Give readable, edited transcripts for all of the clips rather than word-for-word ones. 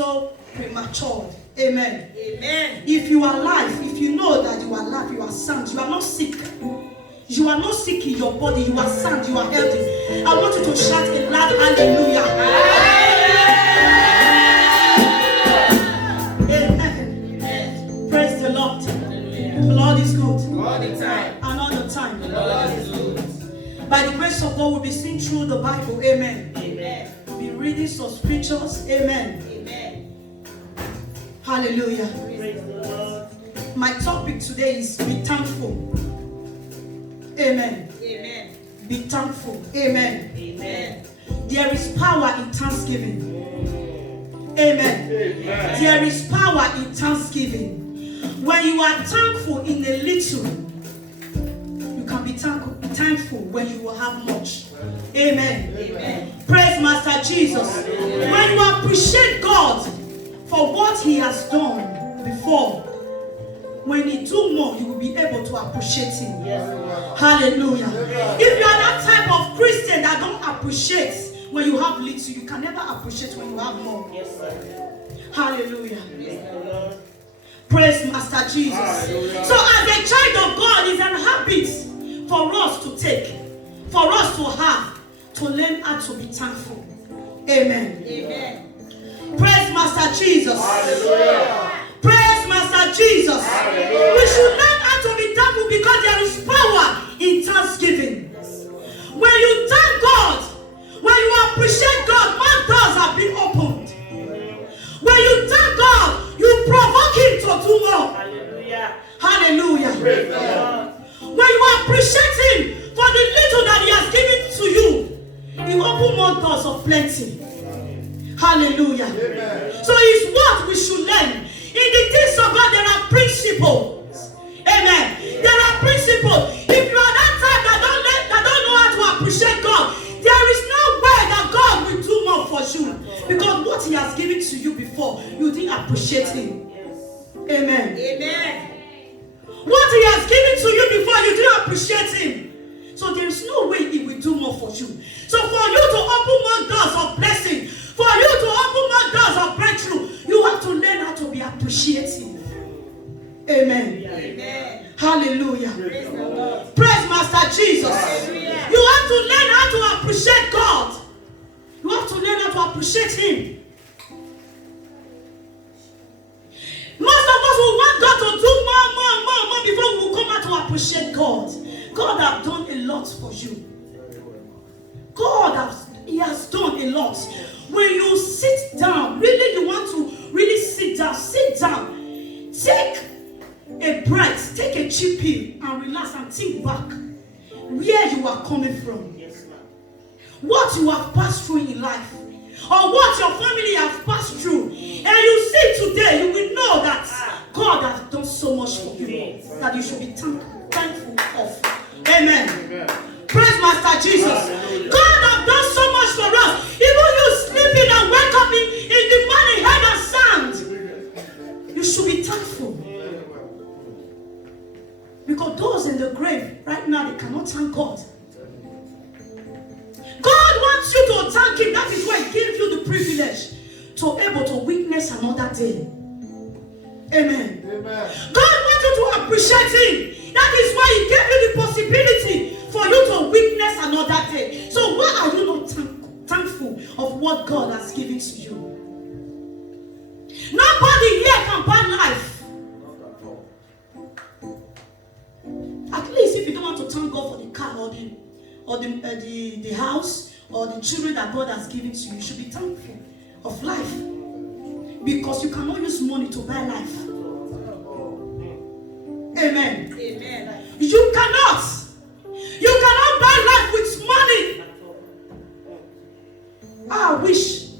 also premature. Amen. Amen. If you are alive, if you know that you are alive, you are sound, you are not sick. You are not sick in your body, you are sound, you are healthy. I want you to shout a loud hallelujah. Amen. Praise the Lord. The Lord is good. All the time. And all the time. The Lord is good. By the grace of God, we'll be seeing through the Bible. Amen. Amen. We'll be reading some scriptures. Amen. Amen. Hallelujah. Praise the Lord. My topic today is be thankful. Amen. Amen. Be thankful. Amen. Amen. There is power in thanksgiving. Amen. Amen. There is power in thanksgiving. When you are thankful in a little, you can be thankful when you will have much. Amen. Amen. Praise Master Jesus. Amen. When you appreciate God for what He has done before, when He do more, you will be able to appreciate Him. Yes, Lord. Hallelujah. If you are that type of Christian that don't appreciate when you have little, you can never appreciate when you have more. Yes, sir. Hallelujah. Praise the Lord. Praise Master Jesus. Hallelujah. So as a child of God, it's an habit for us to take, for us to have, to learn how to be thankful. Amen. Amen. Praise Master Jesus. Hallelujah. Praise Master Jesus. Hallelujah. We should learn how to be thankful because there is power in thanksgiving. When you thank God, when you appreciate God, more doors are being opened. When you thank God, you provoke Him to do more. Hallelujah. Hallelujah. Praise the Lord. When you appreciate Him for the little that He has given to you, He opens more doors of plenty. Hallelujah. Amen. So it's what we should learn. In the things of God, there are principles. Amen. There are principles. If you are that type that don't know how to appreciate God, there is no way that God will do more for you. Because what He has given to you before, you didn't appreciate Him. Amen. Amen. What He has given to you before, you didn't appreciate Him. So there is no way He will do more for you. So for you to open more doors of blessing, for you to open more doors of breakthrough, you have to learn how to be appreciative. Amen. Amen. Hallelujah. Praise the Lord. Praise Master Jesus. Hallelujah. You have to learn how to appreciate God. You have to learn how to appreciate Him. Most of us will want God to do more before we will come out to appreciate God. God has done a lot for you. He has done a lot. When you sit down, really you want to really sit down. Take a breath, take a cheap pill and relax and think back where you are coming from. Yes, ma'am. What you have passed through in life, or what your family have passed through, and you see today, you will know that God has done so much for you that you should be thankful of. Amen. Amen. Praise Master Jesus. Hallelujah. God has done so much for us. Even you sleeping and wake up in the morning, head and sound, you should be thankful. Because those in the grave right now, they cannot thank God. God wants you to thank Him. That is why He gave you the privilege to be able to witness another day. Amen. Amen. God wants you to appreciate Him. That is why He gave you the possibility for you to witness another day. So why are you not thankful of what God has given to you? Nobody here can buy life. At least if you don't want to thank God for the car or the house or the children that God has given to you, you should be thankful of life. Because you cannot use money to buy life. Amen. Amen. You cannot. You cannot buy life with money. I wish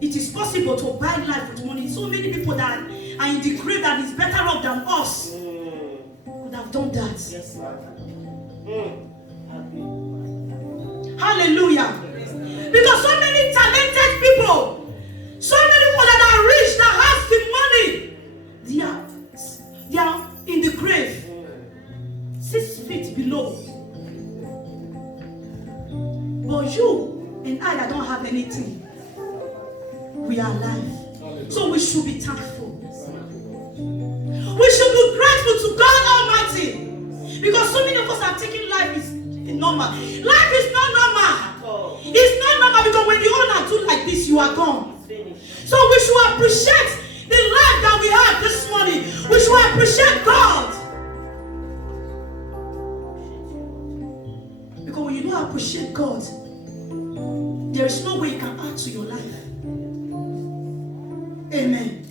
it is possible to buy life with money. So many people that are in the grave that is better off than us would have done that. Yes, ma'am. Hallelujah. Because so many talented people, so many people that are rich, that has the money, they are in the grave, 6 feet below. But you and I that don't have anything, we are alive. So we should be thankful. We should be grateful to God Almighty. Because so many of us are taking life is normal. Life is not normal. It's not normal because when the owner do like this, you are gone. So we should appreciate the life that we have this morning. We should appreciate God. Because when you don't appreciate God, there is no way you can add to your life. Amen.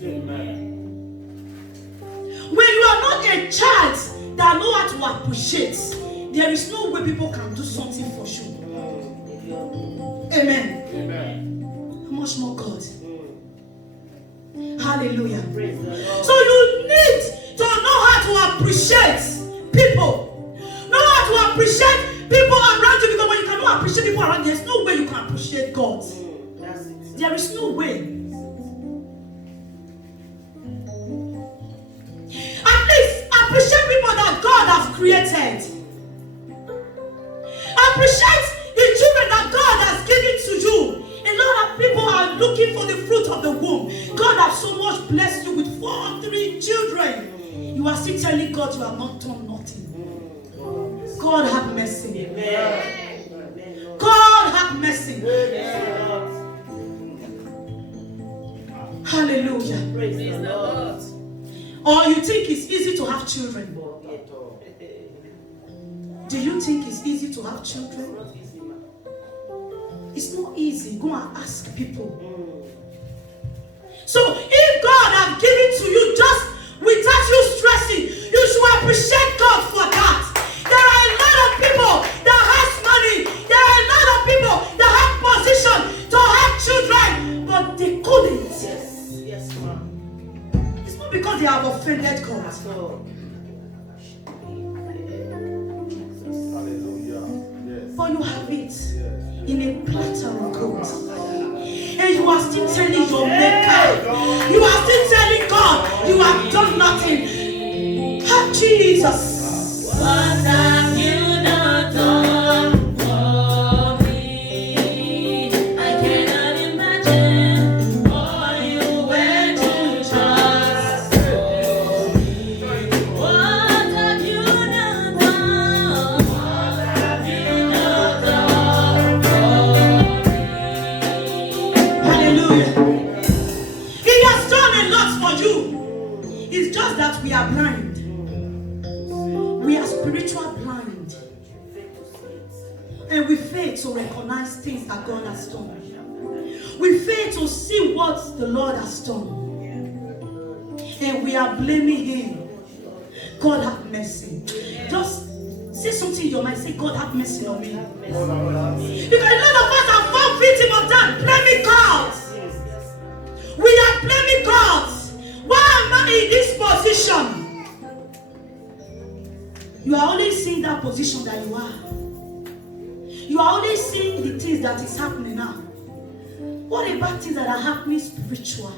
When you are not a child that know how to appreciate, there is no way people can do something for you. Amen. How much more God? Hallelujah. So you need to know how to appreciate people. Know how to appreciate people around you, because when you cannot appreciate people around you, there's no way you can appreciate God. There is no way. At least appreciate people that God has created. Appreciate the children that God has given to you. A lot of people are looking for the fruit of the womb. God has so much blessed you with 3 children. You are still telling God you have not done nothing. God have mercy. God have mercy. Hallelujah. Praise the Lord. Or you think it's easy to have children? Do you think it's easy to have children? It's not easy. Go and ask people. So if God has given to you just without you stressing, you should appreciate God for that. There are a lot of people that has money. There are a lot of people that have position to have children, but they couldn't. Yes, ma'am. It's not because they have offended God. But you have it in a platter of gold. And you are still telling your maker, you are still telling God, you have done nothing. Ah, Jesus. What have you not done for me? I cannot imagine all you went to trust for me. What have you not done? What have you not done for me? Hallelujah. He has done a lot for you. It's just that we are blind. We are spiritual blind. And we fail to recognize things that God has done. We fail to see what the Lord has done. And we are blaming Him. God have mercy. Just say something in your mind. Say, God have mercy on me. Because a lot of us are fall victim of that. Blaming God. We are blaming God. Why am I in this position? You are only seeing that position that you are. You are only seeing the things that is happening now. What about things that are happening spiritual?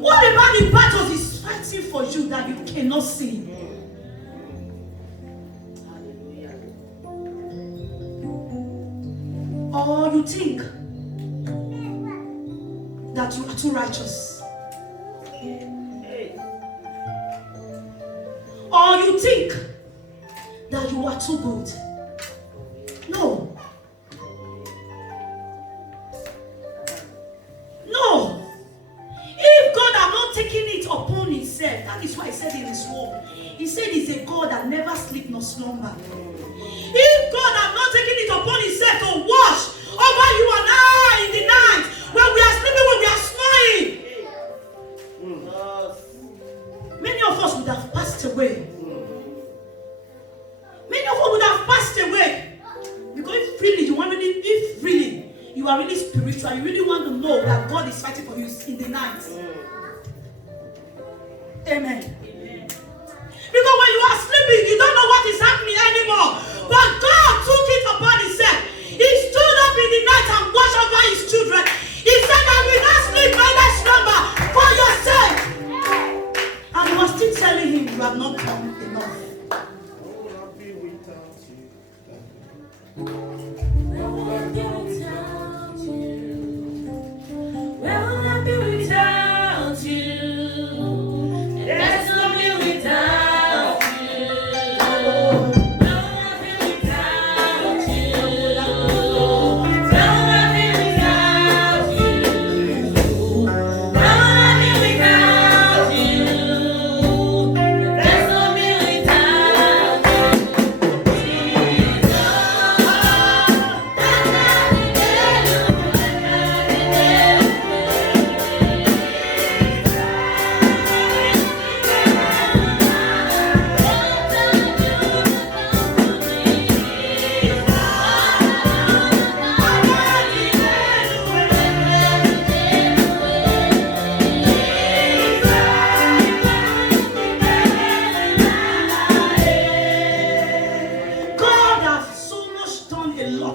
What about the battles is fighting for you that you cannot see? Or you think that you are too righteous? Or you think that you are too good? No. No. If God had not taken it upon Himself, that is why He said in His word, He said He's a God that never sleep nor slumber. If God had not taken it upon Himself to watch over you and I in the night, when we are sleeping, when we are snoring, many of us would have passed away. Many of us would have passed away. Because if really you are really spiritual, you really want to know that God is fighting for you in the night. Amen. Because when you are sleeping, you don't know what is happening anymore. But God took it upon Himself. He stood up in the night and watched over His children. He said, I will not sleep neither slumber for your sake. And you are still telling Him you have not done enough. Where would you without you? Where would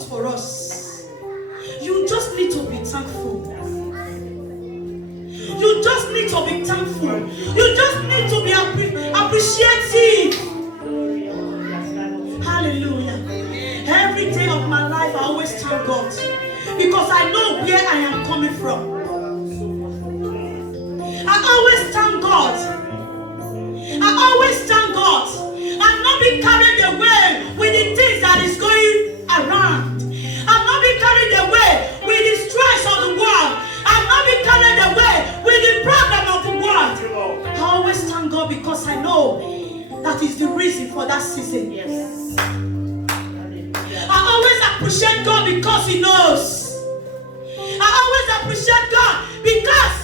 fought for us. You just need to be thankful. You just need to be thankful. You just need to be appreciative. Hallelujah. Every day of my life, I always thank God because I know where I am coming from. I always thank God. I always thank God. I'm not being carried away with the things that is going around. I'm not being carried away with the stress of the world. I'm not being carried away with the problem of the world. I always thank God because I know that is the reason for that season. Yes. I always appreciate God because He knows. I always appreciate God because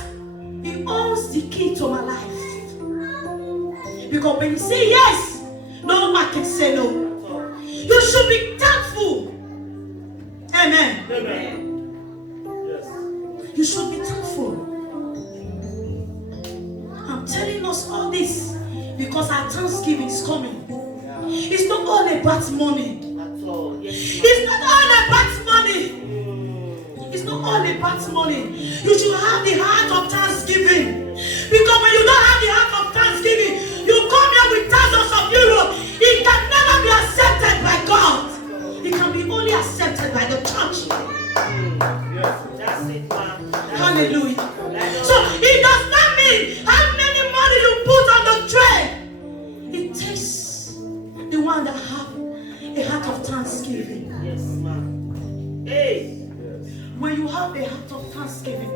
He owns the key to my life. Because when you say yes, no one can say no. You should be thankful. Amen. Amen. You should be thankful. I'm telling us all this because our Thanksgiving is coming. It's not all about money. At all. Yes. It's not all about money. It's not all about money. You should have the heart of thanksgiving. Because when you don't have the heart of thanksgiving, you come here with thousands of euros. It can never be accepted by God. It can be only accepted by the church. That's it, man. Hallelujah. So it does not mean how many money you put on the tray. It takes the one that have a heart of thanksgiving. Yes, man. Hey. When you have a heart of thanksgiving,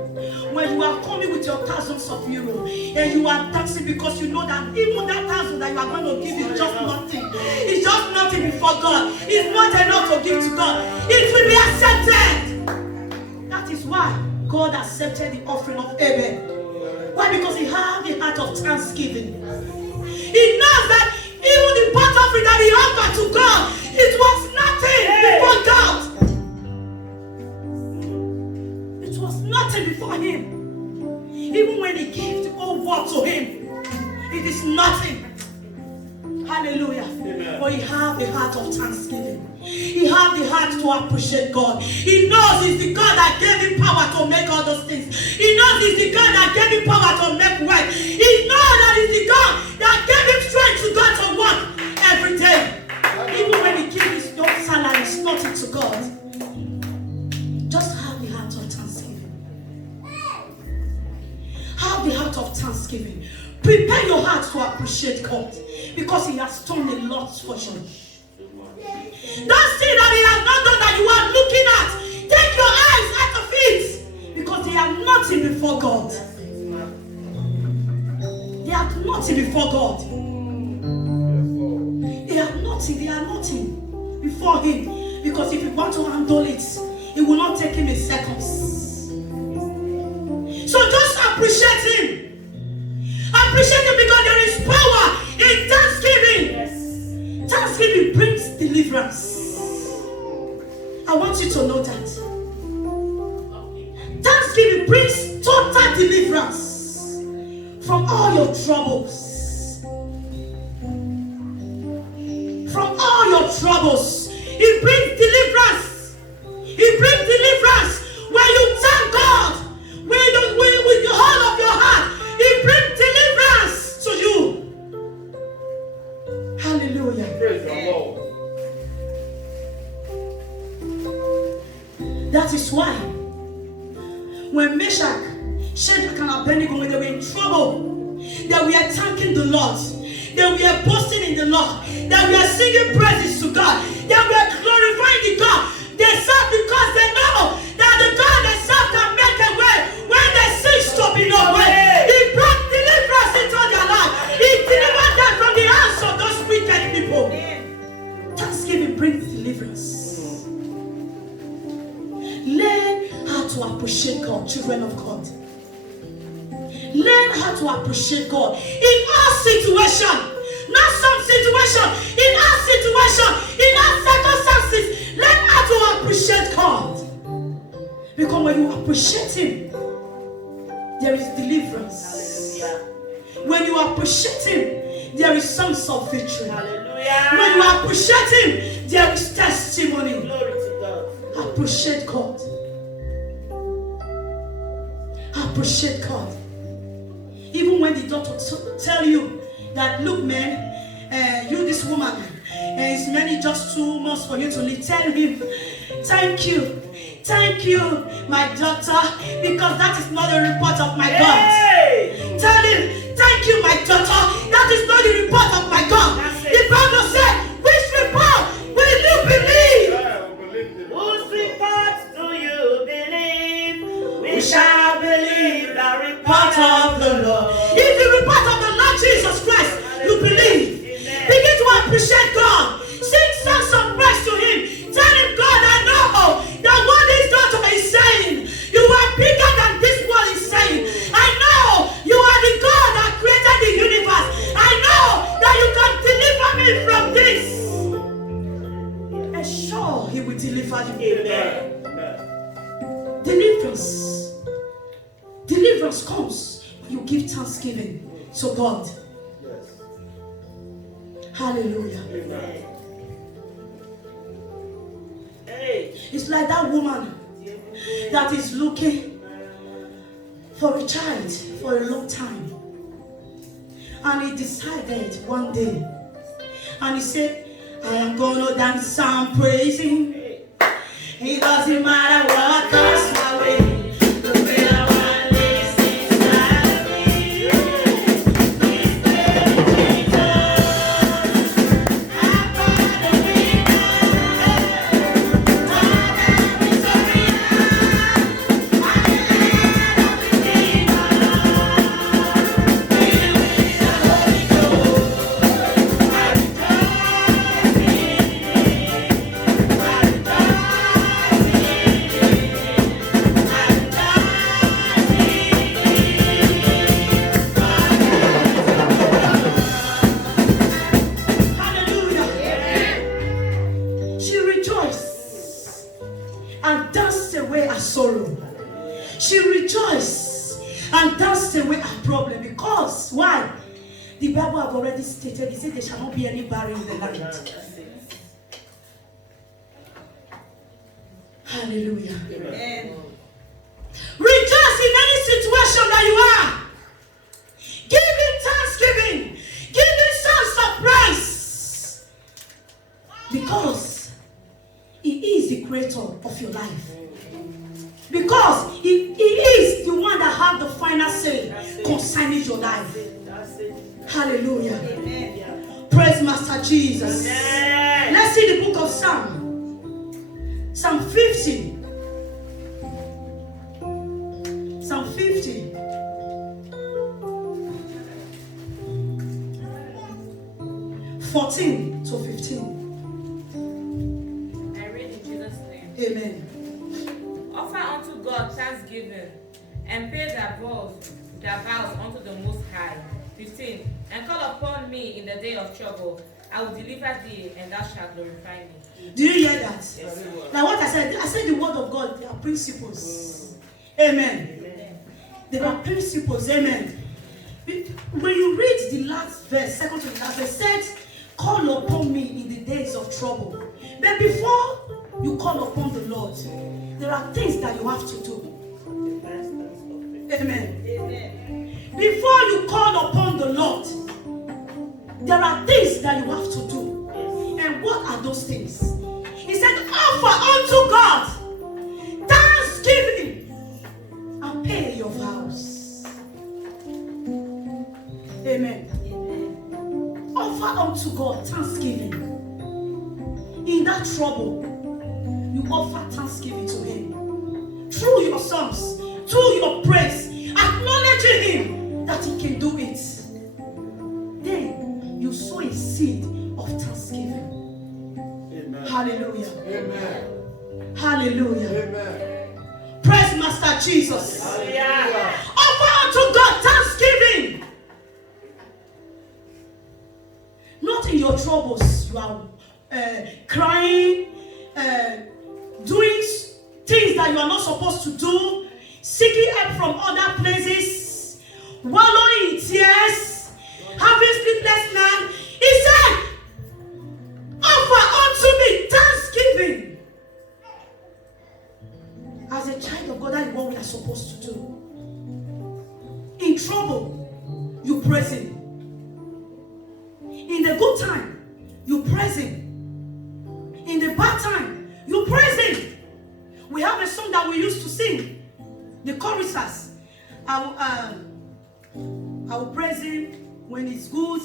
when you are coming with your thousands of euros and you are dancing because you know that even that 1,000 that you are going to give is just nothing. It's just nothing before God. It's not enough to give to God. It will be accepted. That is why God accepted the offering of Abel. Why? Because he had the heart of thanksgiving. He knows that even the burnt offering that he offered to God, it was nothing before God. It was nothing before him. Even when he gave the whole world to him, it is nothing. Hallelujah. Amen. But he had the heart of thanksgiving. He had the heart to appreciate God. He knows it's the God that gave him power to make all those things. He knows it's the God that gave him power to make wealth. He knows that it's the God that gave him strength to go to work every day. Even when he gave his no salary, it's nothing to God. Just have the heart of thanksgiving. Have the heart of thanksgiving. Prepare your heart to appreciate God because he has done a lot for you. Don't see that he has not done that you are looking at. Take your eyes out of it because they are nothing before God. They are nothing before God. They are nothing before him because if you want to handle it, it will not take him a second. So just appreciate him. Appreciate him because there is power in thanksgiving. Yes. Thanksgiving brings deliverance. I want you to know that. Thanksgiving brings total deliverance from all your troubles. From all your troubles. It brings deliverance. It brings deliverance when you thank God. With the whole of your heart. It brings deliverance to you. Hallelujah. Praise the Lord. That is why when Meshach, Shadrach and Abednego, when they were in trouble, they were thanking the Lord. They were boasting in the Lord. They were singing praises to God. They were glorifying the God they serve because they know that the God they serve can make a way when there seems to be no way. He brought deliverance into their life. He delivered them from the hands of those wicked people. Thanksgiving brings deliverance. Learn how to appreciate God, children of God. Learn how to appreciate God in all situations. Not some situation, in our situation, in our circumstances. Learn how to appreciate God. Because when you appreciate him, there is deliverance. Hallelujah. When you appreciate him, there is sense of victory. Hallelujah. When you appreciate him, there is testimony. Glory to God. Appreciate God. Appreciate God. Even when the doctor tell you that, look, man, you, this woman, it's many just 2 months for you to live. Tell him, thank you, my doctor, because that is not the report of my God. Hey! Tell him, thank you, my daughter, that is not the report of my God. The Bible said, which report will you believe? Whose report do you believe? We shall believe the report of the Lord. If the report of the Lord Jesus Christ, you believe, begin to appreciate God. Sing songs of praise to him. Tell him, God, I know that what this daughter is saying, you are bigger than this world is saying. I know you are the God that created the universe. I know that you can deliver me from this. And sure, he will deliver you. Amen. Deliverance. Deliverance comes when you give thanksgiving to God. Yes. Hallelujah. Amen. Hey. It's like that woman that is looking for a child for a long time. And he decided one day, and he said, I am going to dance and praise him. It doesn't matter what comes my way. The way I want this inside of me. He's very Jesus. I'm gonna be sorrow. She rejoiced and danced away her problem. Because why? The Bible have already stated, it said there shall not be any barren in the land. Hallelujah. Amen. Rejoice in any situation that you are. Give him thanksgiving. Give him songs of praise. Because he is the creator of your life. Because he is the one that has the final say concerning your life. Hallelujah. Amen. Praise Master Jesus. Amen. Let's see the book of Psalm. Psalm 50. Psalm 50. (14 to 15). I read in Jesus' name. Amen. Offer unto God thanksgiving, and pay their vows unto the Most High. 15. And call upon me in the day of trouble. I will deliver thee, and thou shalt glorify me. Do you hear that? Yes. Now what I said the word of God, there are principles. Amen. Amen. There are principles. Amen. When you read the last verse, second to the last verse, said, call upon me in the days of trouble. But before you call upon the Lord, there are things that you have to do. Amen. Amen. Before you call upon the Lord, there are things that you have to do. And what are those things? He said, offer unto God thanksgiving and pay your vows. Amen. Offer unto God thanksgiving. In that trouble, you offer thanksgiving to him. Through your songs, through your praise, acknowledging him that he can do it. Then you sow a seed of thanksgiving. Amen. Hallelujah. Amen. Hallelujah. Amen. Praise Master Jesus. Hallelujah. Offer unto God thanksgiving. Not in your troubles, you are crying, doing things that you are not supposed to do, seeking help from other places, wallowing in tears, having sleepless nights. He said, offer unto me thanksgiving. supposed to do. In trouble, you praise Him. In the good time, you praise Him. In the bad time, you praise Him. We have a song that we used to sing. The choruses. I will praise Him when it's good,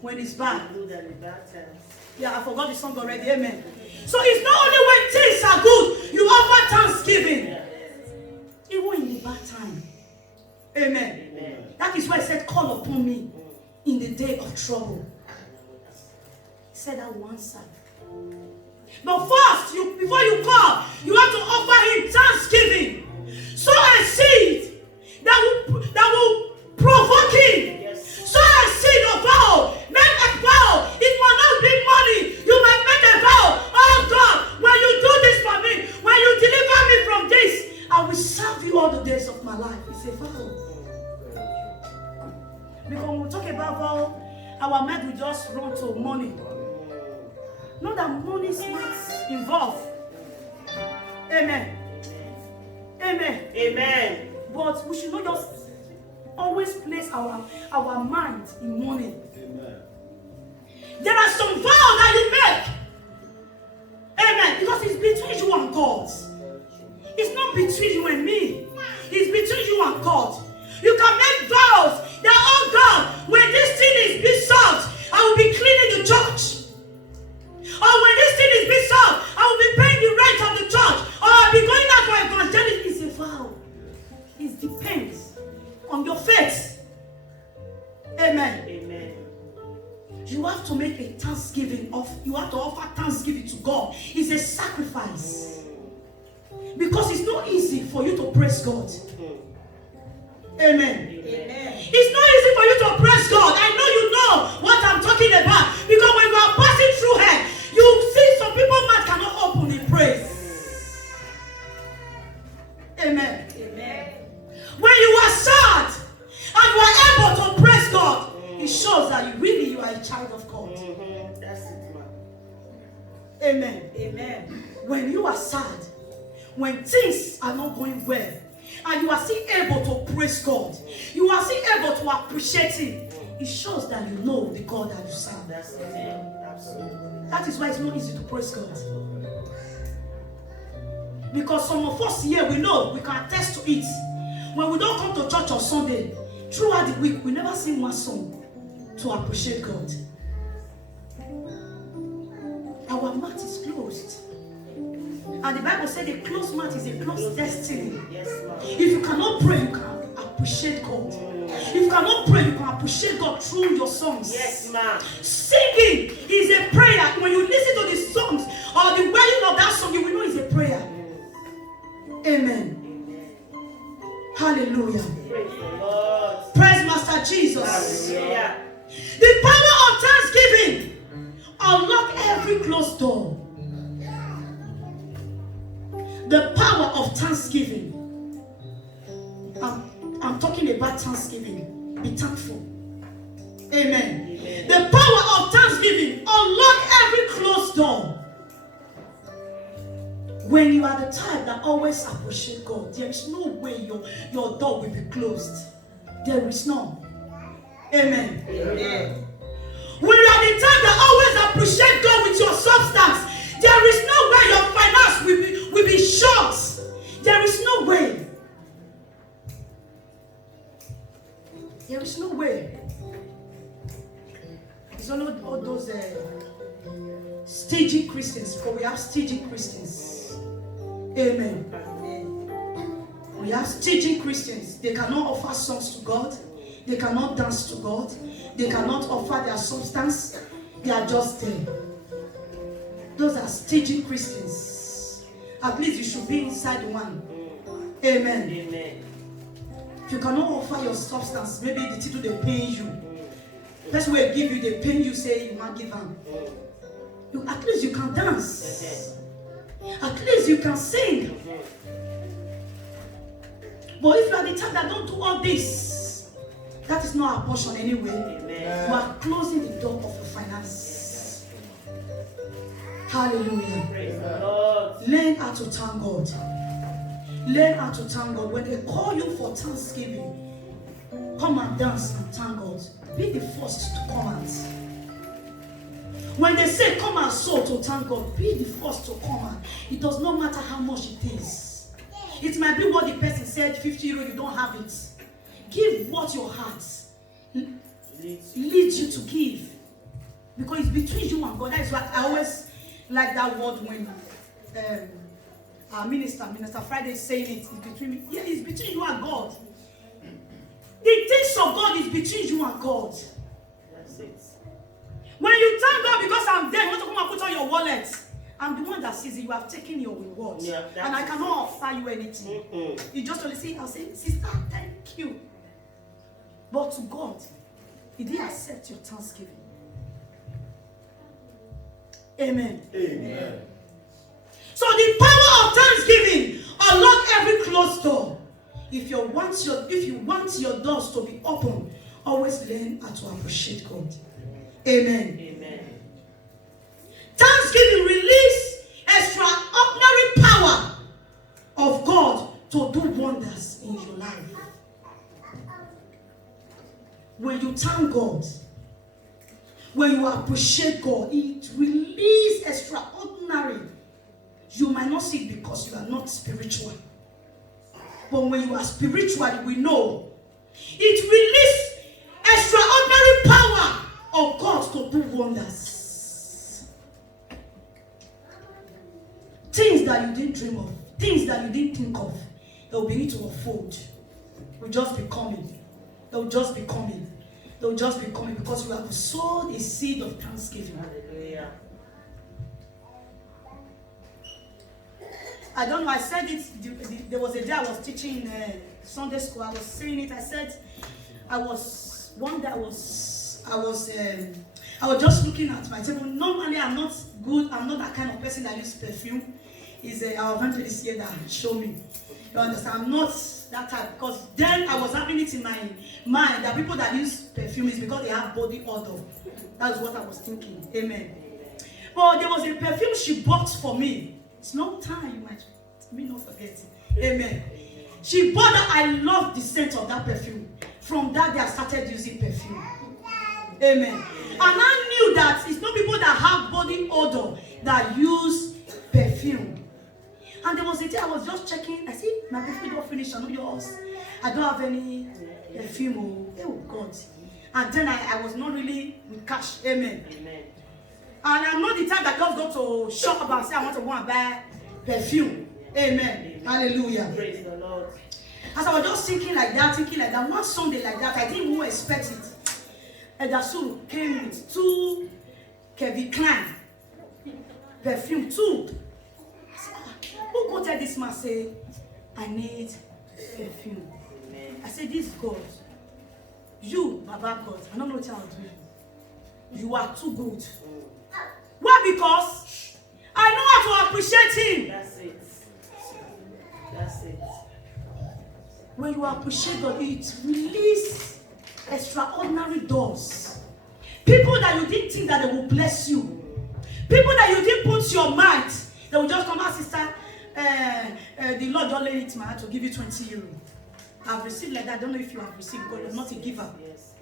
when it's bad. Good and bad times. Yeah, I forgot the song already. Amen. So it's not only when things are good, you offer thanksgiving. Yeah. Even in the bad time. Amen. Amen. That is why He said, call upon me in the day of trouble. He said that will answer. But first, before you call, you have to offer Him thanksgiving. Sow a seed that will provoke Him. Yes. Sow a seed of vow. Make a vow. It might not be money. You might make a vow. Oh God, when you do this for me, when you deliver me from this, I will serve you all the days of my life. It's a vow. Because when we talk about vow, our mind will just run to money. Not that money is not involved. Amen. Amen. Amen. But we should not just always place our mind in money. Amen. There are some vows that you make. Amen. Because it's between you and God. It's not between you and me. It's between you and God. You can make vows that, oh God, when this thing is being solved, I will be cleaning the church. Or when this thing is being solved, I will be paying the rent of the church. Or I'll be going out for evangelism. It's a vow. It depends on your faith. Amen. Amen. You have to make a thanksgiving you have to offer thanksgiving to God. It's a sacrifice. Because it's not easy for you to praise God. Amen. Amen. It's not easy for you to praise God. I know you know what I'm talking about. Because when you are passing through here, you see some people's mouth cannot open in praise. Amen. Amen. When you are sad and you are able to praise God, it shows that you are a child of God. That's it, man. Amen. Amen. When you are sad, when things are not going well, and you are still able to praise God, you are still able to appreciate Him, it shows that you know the God that you serve. That's it. Absolutely. That is why it's not easy to praise God. Because some of us here, we know, we can attest to it. When we don't come to church on Sunday, throughout the week, we never sing one song to appreciate God. Our mouth is closed. And the Bible said a closed mouth is a closed destiny. Yes, ma'am. If you cannot pray, you can appreciate God. If you cannot pray, you can appreciate God through your songs. Yes, ma'am. Singing is a prayer. When you listen to the songs or the wording of that song, you will know it's a prayer. Amen. Hallelujah. Praise the Lord. Praise Master Jesus. Hallelujah. The power of thanksgiving unlock every closed door. The power of thanksgiving. I'm talking about thanksgiving. Be thankful. Amen. Amen. The power of thanksgiving unlock every closed door. When you are the type that always appreciate God, there is no way your door will be closed. There is none. Amen. Amen. When you are the type that always appreciate God with your substance, there is no way your finance will be short. There is no way. There is no way. It's only all those staging Christians, because we have staging Christians. Amen. We have staging Christians. They cannot offer songs to God. They cannot dance to God. They cannot offer their substance. They are just there. Those are staging Christians. At least you should be inside one. Amen. Amen. If you cannot offer your substance, maybe the title they pay you. That's where they give you, they pay you, say you might give them. At least you can dance. At least you can sing. But if you are the type that don't do all this, that is not our portion anyway. Amen. You are closing the door of your finance. Hallelujah. Praise the Lord. Learn how to thank God. Learn how to thank God. When they call you for Thanksgiving, come and dance and thank God. Be the first to come out. When they say come and sow to thank God, be the first to come out. It does not matter how much it is. It might be what the person said, 50 euro, you don't have it. Give what your heart leads you to give. Because it's between you and God. That is why I always like that word when our Minister Friday is saying it. It's between me. Yeah, it's between you and God. The things of God is between you and God. That's it. When you thank God because I'm there, you want to come and put on your wallet. I'm the one that sees it. You have taken your reward. Yeah, and I cannot offer you anything. You just only say, I'll say, sister, thank you. But to God, He didn't accept your thanksgiving. Amen. Amen. So the power of thanksgiving unlock every closed door. If you want your doors to be open, always learn how to appreciate God. Amen. Amen. Thanksgiving release extraordinary power of God to do wonders in your life. When you thank God, when you appreciate God, it releases extraordinary. You might not see it because you are not spiritual. But when you are spiritual, we know it releases extraordinary power of God to do wonders. Things that you didn't dream of, things that you didn't think of, they will begin to unfold. Will just be coming. They will just be coming. They will just be coming because you have sowed a seed of thanksgiving. Hallelujah. I don't know, I said it, there was a day I was teaching Sunday school, I was saying it, I said, one day I was just looking at my table. Normally I'm not that kind of person that uses perfume. It's our evangelist here that showed me. You understand? I'm not that type, because then I was having it in my mind that people that use perfume is because they have body odor. That's what I was thinking. Amen. But there was a perfume she bought for me. It's not time, you might not forget it. Amen. She bought that. I love the scent of that perfume. From that day I started using perfume. Amen. And I knew that it's not people that have body odor that use perfume. And there was a day I was just checking. I see my perfume don't finish. I know yours. I don't have any perfume. Oh God. And then I was not really with cash. Amen. Amen. And I'm not the type that just go to shop and say I want to go and buy perfume. Amen. Amen. Hallelujah. Praise the Lord. As I was just thinking like that, one Sunday like that, I didn't even expect it. Edasu came with 2 Kevin Klein perfume, 2. I said, who go tell this man say, I need perfume? Amen. I said, this God, you, Baba God, I don't know what I'll do. You are too good. Why? Because I know how to appreciate Him. That's it. That's it. When you appreciate God, it releases extraordinary doors. People that you didn't think that they will bless you. People that you didn't put your mind, they will just come out, sister. The Lord just laid it to my heart to give you 20 euro. I've received like that. I don't know if you have received because you're not a giver. Yes.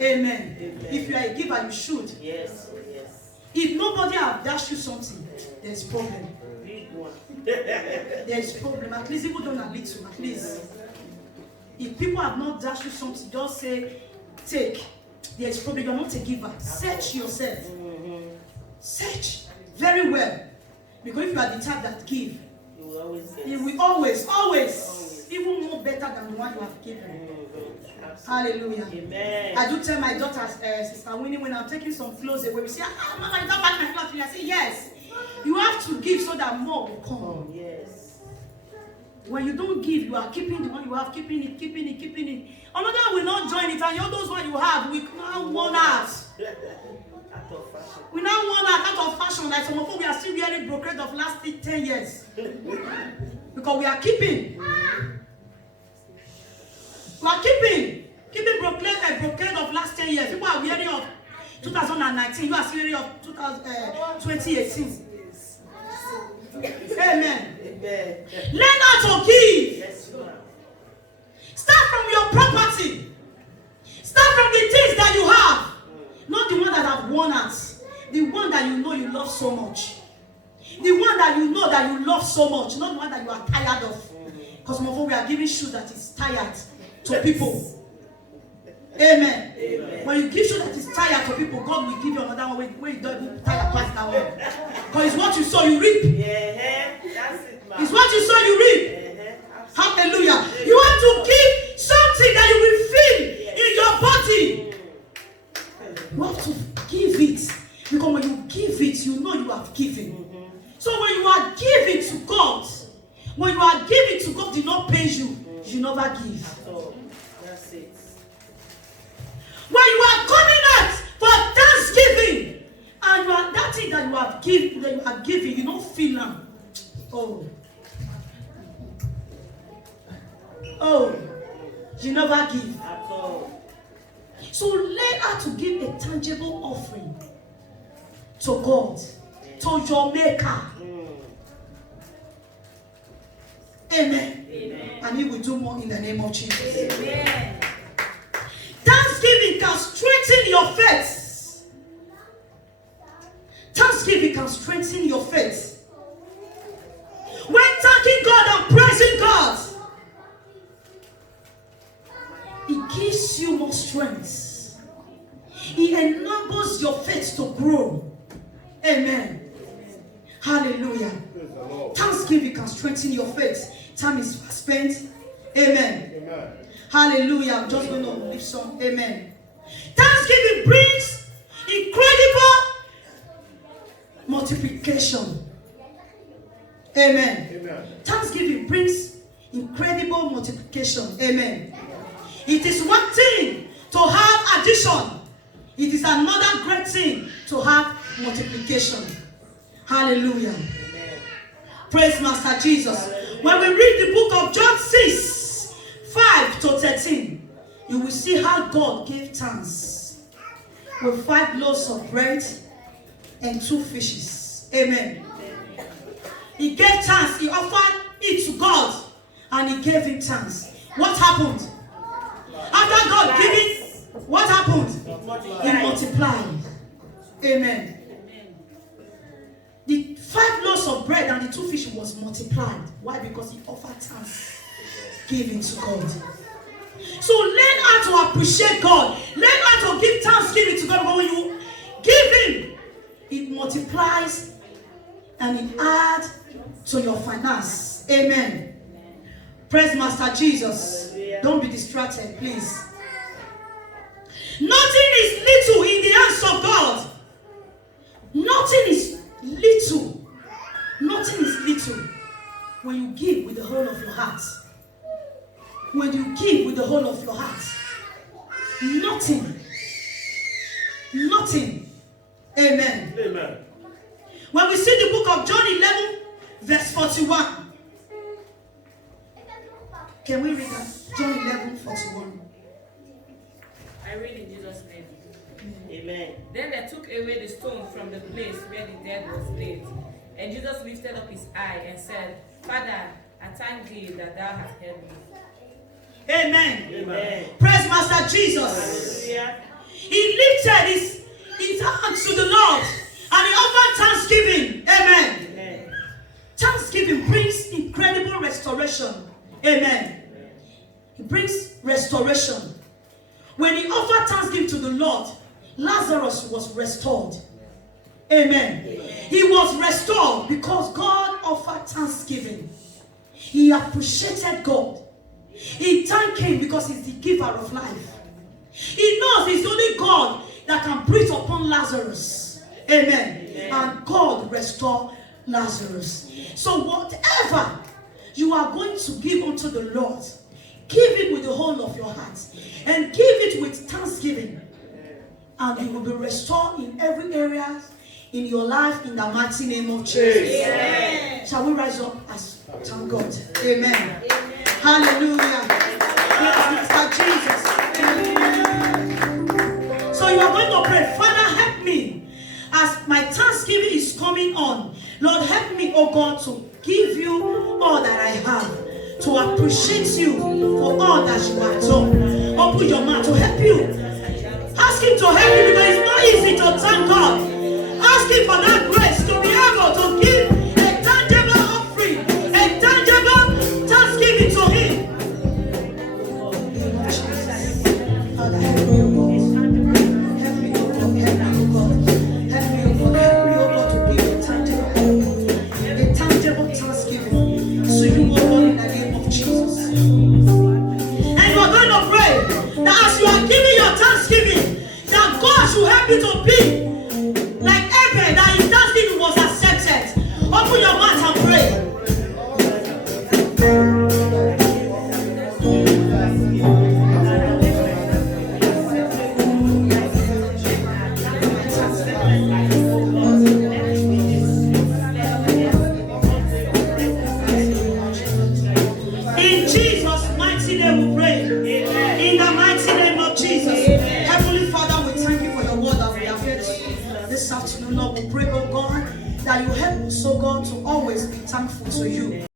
Amen. Amen. If you are a giver, you should. Yes. Yes. If nobody have dashed you something, there's problem. Big one. There's problem. At least even though not little, at least. If people have not dashed you something, just say, take. There's problem. You're not a giver. Search yourself. Search very well. Because if you are the type that give, you will always, even more better than the one you have given. Hallelujah. Amen. I do tell my daughter, Sister Winnie, when I'm taking some clothes away, we say, Mama, you don't buy my clothes. I say, yes. You have to give so that more will come. Oh, yes. When you don't give, you are keeping the one you have, keeping it. Another will not join it, and all those one you have, we now worn out. We now worn out of fashion. Like some of us, we are still wearing brocade of last 10 years. Because we are keeping. We are keeping brocade of last 10 years. People are wearing of 2019. You are wearing of 2018. Amen. Amen. Learn how to give. Yes, ma'am. Start from your property. Start from the things that you have. Not the one that have worn out. The one that you know you love so much. The one that you know that you love so much. Not the one that you are tired of. Because we are giving shoes that is tired to people. Amen. Amen. When you give shoes that is tired to people, God will give you another one where you don't even tire past that one. Because it's what you sow, you reap. Yeah, that's it, ma'am. It's what you sow, you reap. Hallelujah. You want to give something that you will feel in your body. You have to give it. Because when you give it, you know you have given. So when you are giving to God, when you are giving to God, did not pay you, you never give. So, that's it. When you are coming out for Thanksgiving, and you are that thing that you are giving, you don't feel them. Oh, you never give. At all. So learn how to give a tangible offering to God, to your Maker. Amen. Amen. And He will do more in the name of Jesus. Amen. Thanksgiving can strengthen your faith. Thanksgiving can strengthen your faith. When thanking God and praising God, it gives you more strength. It enables your faith to grow. Amen. Hallelujah. Thanksgiving can strengthen your faith. Time is fast spent. Amen. Amen. Hallelujah. I'm just going to leave some. Amen. Thanksgiving brings incredible multiplication. Amen. Amen. Thanksgiving brings incredible multiplication. Amen. It is one thing to have addition. It is another great thing to have multiplication. Hallelujah. Amen. Praise Master Jesus. When we read the book of John 6, 5 to 13, you will see how God gave thanks with 5 loaves of bread and 2 fishes. Amen. He gave thanks. He offered it to God and he gave him thanks. What happened? After God giving, what happened? He multiplied. Amen. The 5 loaves of bread and the 2 fish was multiplied. Why? Because he offered thanksgiving to God. So learn how to appreciate God. Learn how to give thanksgiving to God. But when you give him, it multiplies and it adds to your finance. Amen. Praise Master Jesus. Hallelujah. Don't be distracted, please. Nothing is little in the hands of God. Nothing is little. Nothing is little when you give with the whole of your heart. When you give with the whole of your heart. Nothing. Nothing. Amen. Amen. When we see the book of John 11, verse 41. Can we read that? John 11, 41. I read in Jesus' name. Amen. Then they took away the stone from the place where the dead was laid. And Jesus lifted up his eye and said, Father, I thank thee that thou hast heard me. Amen. Amen. Praise Master Jesus. Hallelujah. He lifted his hands to the Lord and he offered thanksgiving. Amen. Amen. Thanksgiving brings incredible restoration. Amen. It brings restoration. When he offered thanksgiving to the Lord, Lazarus was restored. Amen. He was restored because God offered thanksgiving. He appreciated God. He thanked him because he's the giver of life. He knows it's only God that can breathe upon Lazarus. Amen. And God restored Lazarus. So whatever you are going to give unto the Lord, give it with the whole of your heart. And give it with thanksgiving. And you will be restored in every area in your life in the mighty name of Jesus. Amen. Shall we rise up as thank God? Amen. Hallelujah. Praise Mr. Jesus. So you are going to pray, Father, help me as my thanksgiving is coming on. Lord, help me, oh God, to give you all that I have, to appreciate you for all that you have done. Open your mouth to help you. Ask him to help you because it's not easy to thank God. Ask him for that grace to be able to give a tangible offering, a tangible thanksgiving to him. Father, help me, oh God. Help me, oh God. Help me, oh God. Help me, oh God. Help me, oh God, to give a tangible thanksgiving to you, oh God, in the name of Jesus. And you are going to pray that as you are giving your thanksgiving, that God should help you to be like Abel, that his thanksgiving was accepted. Open your mouth and pray. In Jesus' mighty name we pray. In the mighty name of Jesus. Heavenly Father, we thank you for your word that we have heard this afternoon. Lord, we pray, oh God, that you help us, oh God, to always be thankful to you.